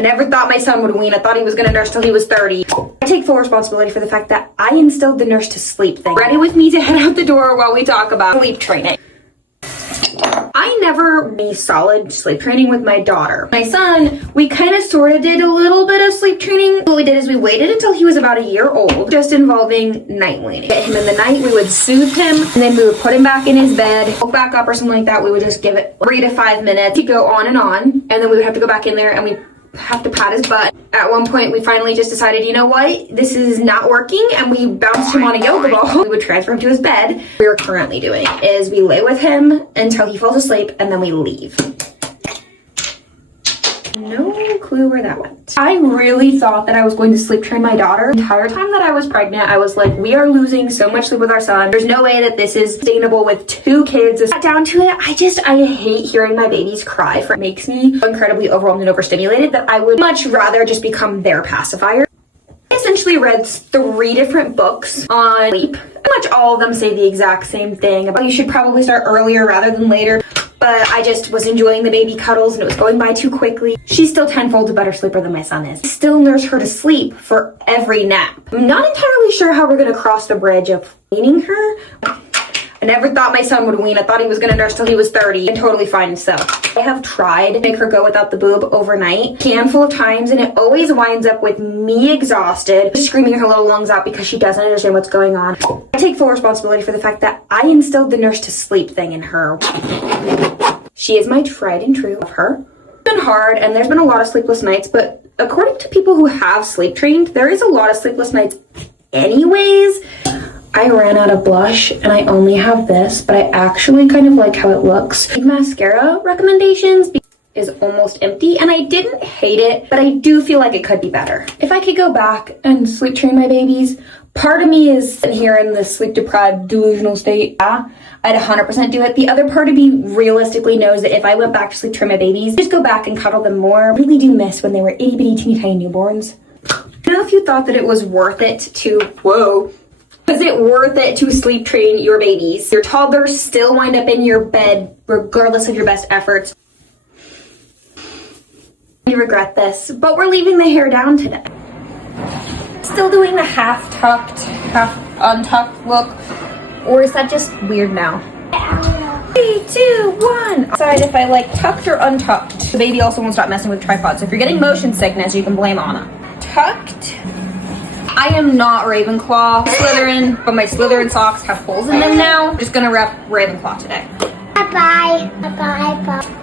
I never thought my son would wean. I thought he was gonna nurse till he was 30. I take full responsibility for the fact that I instilled the nurse to sleep thing. Ready with me to head out the door while we talk about sleep training. I never made solid sleep training with my daughter. My son, we kind of sort of did a little bit of sleep training. What we did is we waited until he was about a year old, just involving night weaning. Get him in the night, we would soothe him, and then we would put him back in his bed, woke back up or something like that. We would just give it 3 to 5 minutes. He'd go on, and then we would have to go back in there and we have to pat his butt. At one point, we finally just decided, you know what? This is not working, and we bounced him on a yoga ball. We would transfer him to his bed. What we're currently doing is we lay with him until he falls asleep, and then we leave. No clue where that went. I really thought that I was going to sleep train my daughter. The entire time that I was pregnant, I was like, we are losing so much sleep with our son. There's no way that this is sustainable with 2 kids. Got down to it, I hate hearing my babies cry. It makes me incredibly overwhelmed and overstimulated that I would much rather just become their pacifier. I essentially read 3 different books on sleep. Pretty much all of them say the exact same thing about you should probably start earlier rather than later. But I just was enjoying the baby cuddles and it was going by too quickly. She's still tenfold a better sleeper than my son is. I still nurse her to sleep for every nap. I'm not entirely sure how we're gonna cross the bridge of weaning her. I never thought my son would wean. I thought he was gonna nurse till he was 30 and totally fine himself. I have tried to make her go without the boob overnight a handful of times, and it always winds up with me exhausted, screaming her little lungs out because she doesn't understand what's going on. I take full responsibility for the fact that I instilled the nurse to sleep thing in her. She is my tried and true of her. It's been hard and there's been a lot of sleepless nights, but according to people who have sleep trained, there is a lot of sleepless nights anyways. I ran out of blush and I only have this, but I actually kind of like how it looks. Mascara recommendations is almost empty and I didn't hate it, but I do feel like it could be better. If I could go back and sleep train my babies, part of me is here in this sleep deprived delusional state. Yeah, I'd 100% do it. The other part of me realistically knows that if I went back to sleep train my babies, just go back and cuddle them more. I really do miss when they were itty bitty teeny tiny newborns. I don't know if you thought that it was worth it to, is it worth it to sleep train your babies? Your toddlers still wind up in your bed regardless of your best efforts. You regret this, but we're leaving the hair down today. Still doing the half tucked, half untucked look, or is that just weird now? 3, 2, 1. Decide if I like tucked or untucked. The baby also won't stop messing with the tripod, so if you're getting motion sickness, you can blame Anna. Tucked. I am not Ravenclaw Slytherin, but my Slytherin socks have holes in them now. I'm just gonna rep Ravenclaw today. Bye-bye. Bye-bye.